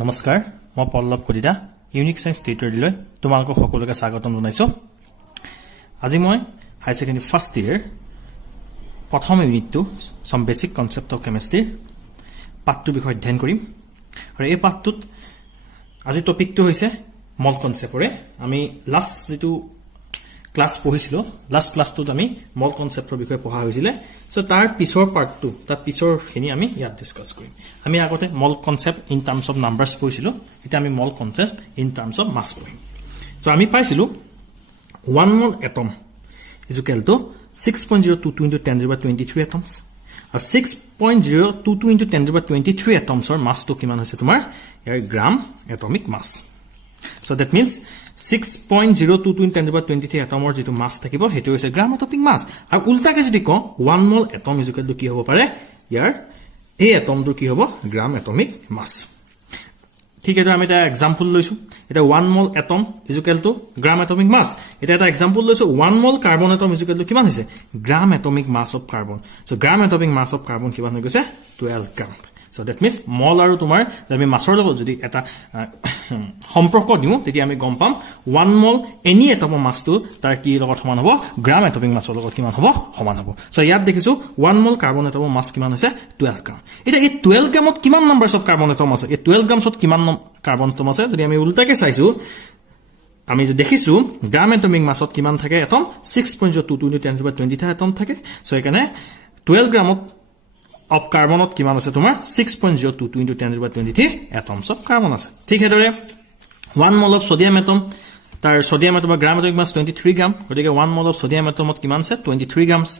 নমস্কাৰ মই Pallav Kalita unique science টিউটৰিয়েললৈ তোমালোকক সকলোকে স্বাগতম জনাইছো আজি মই হাই সেকেন্ডাৰী ফাৰ্ষ্ট ইয়াৰ প্ৰথম ইউনিটটো সম বেসিক কনসেপ্ট অফ কেমিষ্ট্ৰি পাঠটো বিষয় অধ্যয়ন কৰিম আৰু এই পাঠটোত আজি টপিকটো হৈছে মল কনসেপ্টৰে আমি লাষ্ট যেটো ক্লাস পঢ়িছিলো লাষ্ট ক্লাসটোত আমি মল কনসেপ্টৰ বিষয়ে পঢ়া হৈছিল সো তাৰ পিছৰ পাৰ্টটো তাৰ পিছৰখিনি আমি ইয়াত ডিসকাস কৰিম আমি আগতে মল কনসেপ্ট ইন টাৰ্মস অফ নাম্বাৰস পঢ়িছিলো এটা আমি মল কনসেপ্ট ইন টাৰ্মস অফ মাস পঢ়িম তো আমি পাইছিলো 1 mole atom is equal to 6.022 into 10 to the power 23 atoms আৰু 6.022 into 10 to the power 23 atoms or mass to কিমান হৈছে তোমাৰ ইয়াৰ গ্ৰাম atomic mass so that means 6.022 into 10 to the power 23 atom or যেটো mass থাকিব হেতু হৈছে গ্ৰাম atomic mass আৰু উল্টাকে যদি ক 1 mole atom is equal to কি হ'ব পাৰে ইয়াৰ এই atom টো কি হ'ব গ্ৰাম atomic mass ঠিক আছে আমি এটা एग्जांपल লৈছো এটা 1 mole atom is equal to gram atomic mass এটা एग्जांपल লৈছো 1 mole carbon atom is equal to কিমান হৈছে gram atomic mass of carbon so gram atomic mass of carbon কিমান হৈ গৈছে 12 gram so that means mole আৰু তোমাৰ আমি মাছৰ লগত যদি এটা সম্পৰ্ক দিও তেতিয়া আমি গম পাম 1 mole any atom mass টো তাৰ কি লগত সমান হ'ব gram atomic mass লগত কিমান হ'ব সমান হ'ব so ইয়াত দেখিছো 1 mole carbon atom mass কিমান হৈছে 12 gram এটা এই 12 gramত কিমান নাম্বাৰস অফ কাৰ্বন এটম আছে এই 12 grams ত কিমান কাৰ্বন এটম আছে যদি আমি উল্টাকে চাইছো আমি যে দেখিছো গ্ৰাম এটমিক মাছত কিমান থাকে atom 6.022 into 10 to the power 23 atom থাকে সো এখানে 12 গ্রামত of carbon কিমান আছে তোমাৰ 6.022 into 10 to the power 23 atoms of carbon আছে ঠিক হেদৰে 1 mole of sodium atom তাৰ sodium atom gram atomic mass 23 gram গতিকে 1 mole of sodium atom কিমান আছে 23 grams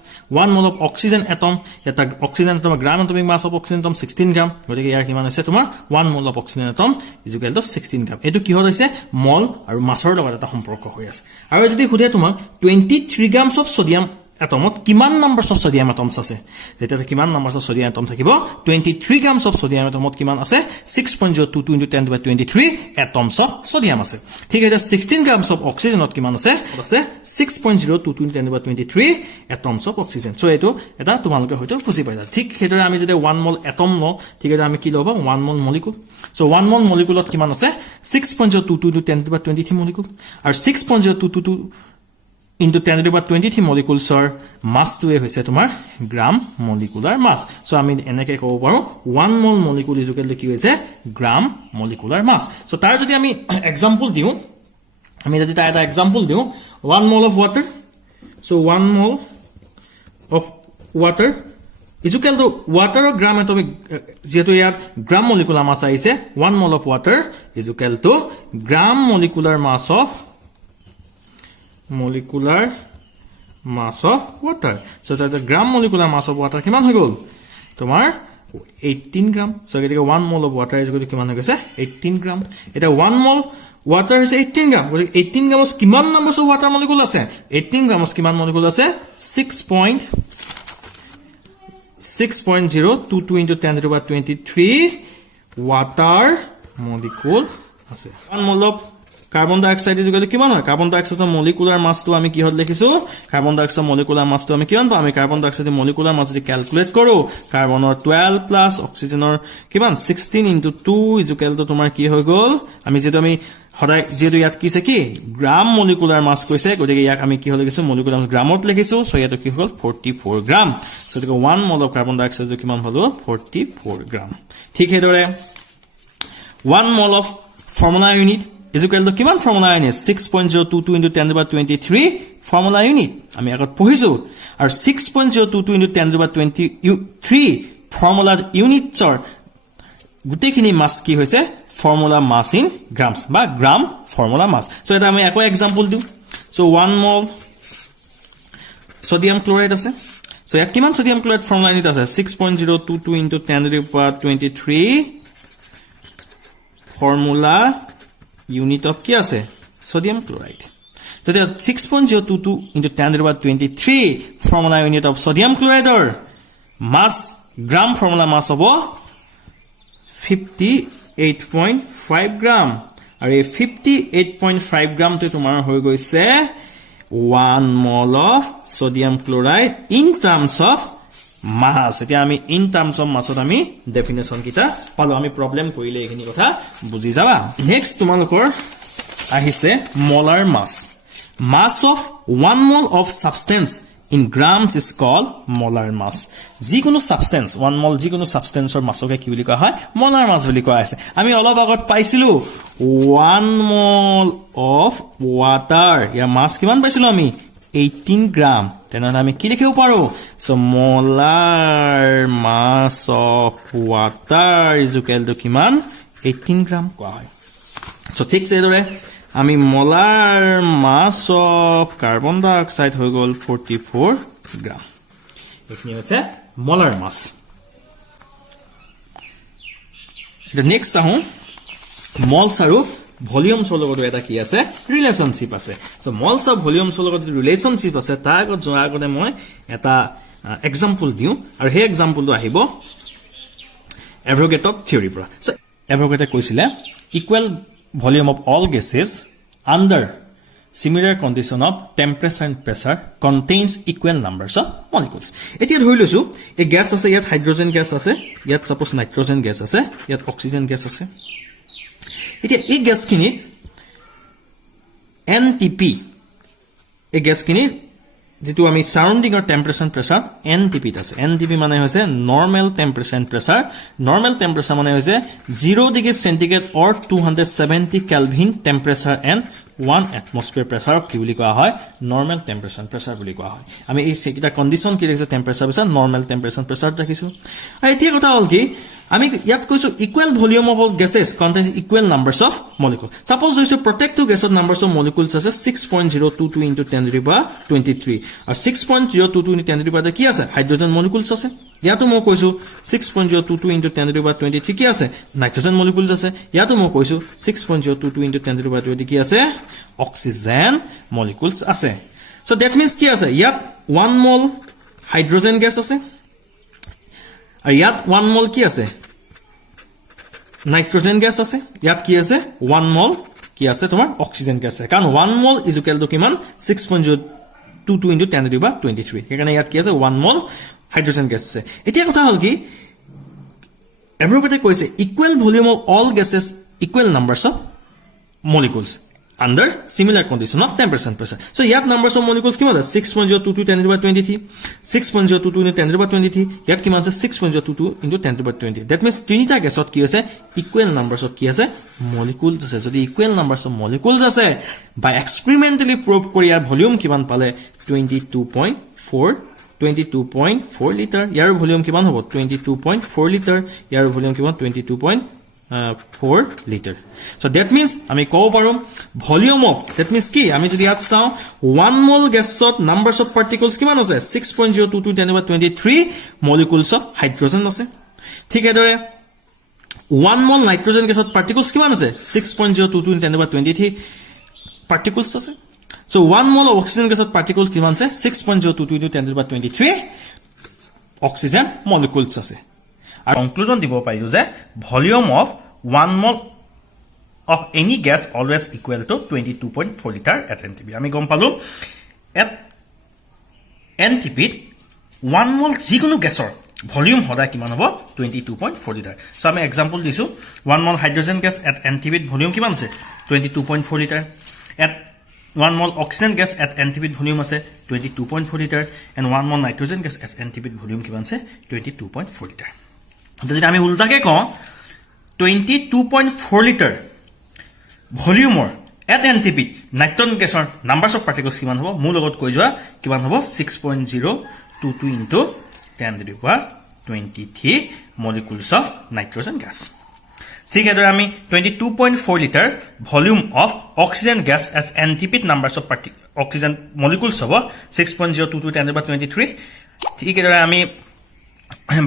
1 mole of oxygen atom এটা oxygen atom gram atomic mass of oxygen atom 16 gram গতিকে ইয়াৰ কিমান আছে তোমাৰ 1 mole of oxygen atom is equal to 16 gram এটো কি হৈছে মল আৰু মাছৰ লগত এটা সম্পৰ্ক হৈ আছে আৰু যদি খুদে তোমাক 23 grams of sodium atomot কিমান নাম্বাৰস অফ সোডিয়াম এটমস আছে যেটা কিমান নাম্বাৰস অফ সোডিয়াম এটম থাকিব 23 grams of sodium atomot কিমান আছে 6.022 into 10 to the power 23 atoms of sodium আছে ঠিক আছে 16 grams of oxygenot কিমান আছে 6.022 into 10 to the power 23 atoms of oxygen so এটো এটা তোমালোকে হয়তো বুজি পাইছা ঠিক হেদৰে আমি যদি 1 mole atom ল ঠিক আছে আমি কি লব 1 mole molecule so 1 mole moleculeot কিমান আছে 6.022 into 10 to the power 23 molecule আৰু 6.022 into 10 to the power 23 molecules or mass to হৈছে তোমাৰ gram molecular mass so আমি এনেকে ক'ব পাৰো 1 mole molecule is equal to কি হৈছে gram molecular mass so তাৰ যদি আমি एग्जांपल দিও আমি যদি তাৰ এটা एग्जांपल দিও 1 mole of water so 1 mole of water is equal to water or gram atomic যেটো ইয়াত gram molecular mass আহিছে 1 mole of water is equal to gram molecular mass of molecular mass of water so that the gram molecular mass of water কিমান হৈ গল তোমাৰ 18 gram so গতিকে 1 mole of water is equal to কিমান হৈ গৈছে 18 gram এটা 1 mole water is 18 gram গতিকে 18 grams কিমান নাম্বাৰস অফ water molecule আছে 18 grams কিমান molecule আছে 6.022 into 10 to the power 23 water molecule আছে 1 mole of carbon dioxide is equal to কিমান হয় carbon dioxide molecular mass to আমি কি হল দেখিছো carbon dioxide molecular mass to আমি কিমান পাম আমি carbon dioxide molecular mass যদি ক্যালকুলেট কৰো carbon or 12 plus oxygen or কিমান 16 into 2 is equal to তোমাৰ কি হৈ গল আমি যেটো আমি হদাই যেটো ইয়াত কিছে কি গ্রাম molecular mass কৈছে গতিকে ইয়াক আমি কি হল লিখিছো molecular mass গ্রামত লিখিছো সো ইয়াটো কি হল 44 গ্রাম সো গতিকে 1 mole of carbon dioxide কিমান হলো 44 গ্রাম ঠিক হেদৰে 1 mole of formula unit is equal to কিমান formula unit 6.022 into 10 to the power 23 formula unit আমি আগত পঢ়িছো আৰু 6.022 into 10 to the power 23 formula units or গুটেখিনি মাস কি হৈছে formula mass in grams বা gram formula mass so এটা আমি আকৌ एग्जांपल দিও so 1 mole sodium chloride আছে so ইয়াত কিমান sodium chloride formula unit আছে 6.022 into 10 to the power 23 formula unit of কি আছে sodium chloride so there 6.022 into 10 to the power 23 formula unit of sodium chloride or mass gram formula mass of 58.5 gram আৰু এই 58.5 gram তে তোমাৰ হৈ গৈছে 1 mole of sodium chloride in terms of মাছ এতিয়া আমি ইন টার্মস অফ মাছত আমি ডেফিনেশন কিটা পালো আমি প্রবলেম কৰিলে এইখিনি কথা বুজি যাবা নেক্সট তোমালোকৰ আহিছে molar much mass of 1 mole of substance in grams is called molar mass যিকোনো substance 1 mole যিকোনো substance or মাছকে কি বুলি কোৱা হয় molar mass বুলি কোৱা আছে আমি অলপ আগত পাইছিলো 1 mole of water ইয়াৰ মাছ কিমান পাইছিলো আমি 18 গ্ৰাম তেনহলে আমি কি লিখিব পাৰো so molar mass of water is equal to কিমান 18 গ্রাম কোৱা হয় সো ঠিক সেইদৰে আমি molar mass of carbon dioxide হৈ গল 44 গ্ৰাম এখিনি হৈছে molar mass the next Sahu moles আৰু volumes লগত এটা কি আছে ৰিলেশনশিপ আছে সো moles আৰু volumes লগত যে ৰিলেশনশিপ আছে তাৰ আগত যোৱাৰ আগতে মই এটা এক্সাম্পল দিও আৰু সেই এক্সাম্পলটো আহিব এভোগাড্ৰ থিওৰি পৰা সো এভোগাড্ৰে কৈছিলে equal volume of all gases under similar condition of temperature and pressure contains equal numbers of molecules এতিয়া ধৰি লৈছো এই গ্যাস আছে ইয়াত হাইড্ৰোজেন গ্যাস আছে ইয়াত সাপোজ নাইট্ৰোজেন গ্যাস আছে ইয়াত অক্সিজেন গ্যাস আছে এতিয়া এই গ্যাসখিনি NTP এই গ্যাসখিনি যেটো আমি সাৰাউন্ডিং অৰ টেম্পাৰেচাৰ প্ৰেসাৰ NTP আছে NTP মানে হৈছে নৰমাল টেম্পাৰেচাৰ প্ৰেসাৰ নৰমাল টেম্পাৰেচাৰ মানে হৈছে 0 degree centigrade or 270 kelvin temperature and 1 atmosphere pressure কি বুলি কোৱা হয় নৰমাল টেম্পাৰেচাৰ প্ৰেসাৰ বুলি কোৱা হয় আমি এই সেকিটা কন্ডিশন কি ৰাখিছো টেম্পাৰেচাৰ প্ৰেসাৰ নৰমাল টেম্পাৰেচাৰ প্ৰেসাৰ ৰাখিছো আৰু এতিয়া কথা হল কি আমি ইয়াত কৈছো equal volume of all gases contains equal numbers of molecules suppose হৈছে প্ৰত্যেকটো গেছৰ numbers of molecules আছে 6.022 into 10 to the power 23 আৰু 6.022 into 10 to the power কি আছে হাইড্ৰোজেন molecules আছে ইয়াতো মই কৈছো 6.022 into 10 to the power 23 কি আছে নাইট্ৰোজেন molecules আছে ইয়াতো মই কৈছো 6.022 into 10 to the power 20 কি আছে অক্সিজেন molecules আছে so that means কি আছে ইয়াত 1 mole হাইড্ৰোজেন গ্যাস আছে আৰ ইয়াত 1 mole কি আছে নাইট্ৰোজেন গ্যাস আছে ইয়াত কি আছে 1 mole কি আছে তোমাৰ অক্সিজেন গ্যাস আছে কাৰণ 1 mole is equal to কিমান 6.022 into 10 to the power 23 সেইকাৰণে ইয়াত কি আছে 1 mole হাইড্ৰোজেন গ্যাস আছে এতিয়া কথা হল কি এভোগাড্ৰে কৈছে equal volume of all gases equal numbers of molecules under similar condition of temperature and pressure so yat numbers of molecules kiman ase 6.022 10 to the power 23 6.022 into 10 to the power 23 yat kiman ase 6.022 into 10 to the power 20 that means tinita gasot ki ase equal numbers of ki ase molecules ase jodi equal numbers of molecules ase by experimentally probe kori yar volume kiman pale 22.4 liter yar volume kiman hobo 22.4 liter yar volume kiman 22.4 liter so that means আমি কও পাৰো volume of that means কি আমি যদি ইয়াত চাও 1 mole gasot numbers of particles কিমান আছে 6.022 10 to the power 23 molecules of hydrogen আছে ঠিক এদৰে 1 mole nitrogen gasot particles কিমান আছে 6.022 10 to the power 23 particles আছে so 1 mole of oxygen gasot particles কিমান আছে 6.022 10 to the power 23 oxygen molecules আছে আর conclusion দিব পাইছো যে volume of 1 mole of any gas always equal to 22.4 liter at NTP আমি গম পালো at NTP 1 mole যিকোনো গ্যাসৰ ভলিউম হদা কিমান হ'ব 22.4 লিটাৰ সো আমি एग्जांपल দিছো 1 mole hydrogen gas at NTP volume কিমান আছে 22.4 litre at 1 mole oxygen gas at NTP volume আছে 22.4 liter and 1 mole nitrogen gas at NTP volume কিমান আছে 22.4 liter যদি আমি উল্টাকে কওঁ 22.4 liter volume at NTP nitrogen gasৰ numbers of particles কিমান হ'ব মূল লগত কৈ যোৱা কিমান হ'ব 6.022 into 10 to the power 23 molecules of nitrogen gas ঠিক এদৰে আমি 22.4 liter volume of oxygen gas as NTP numbers of oxygen molecules হ'ব 6.022 10 to the power 23 ঠিক এদৰে আমি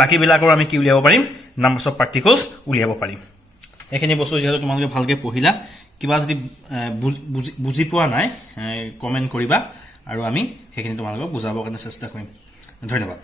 বাকি বিলাকৰ আমি কি উলিয়াব পাৰিম numbers of particles উলিয়াব পাৰিম এখিনি বস্তু যেহেতু তোমালোকে ভালকে পঢ়িলা কিবা যদি বুজি পোৱা নাই কমেন্ট কৰিবা আৰু আমি হেখিনি তোমালোকক বুজাবৰ কাৰণে চেষ্টা কৰিম ধন্যবাদ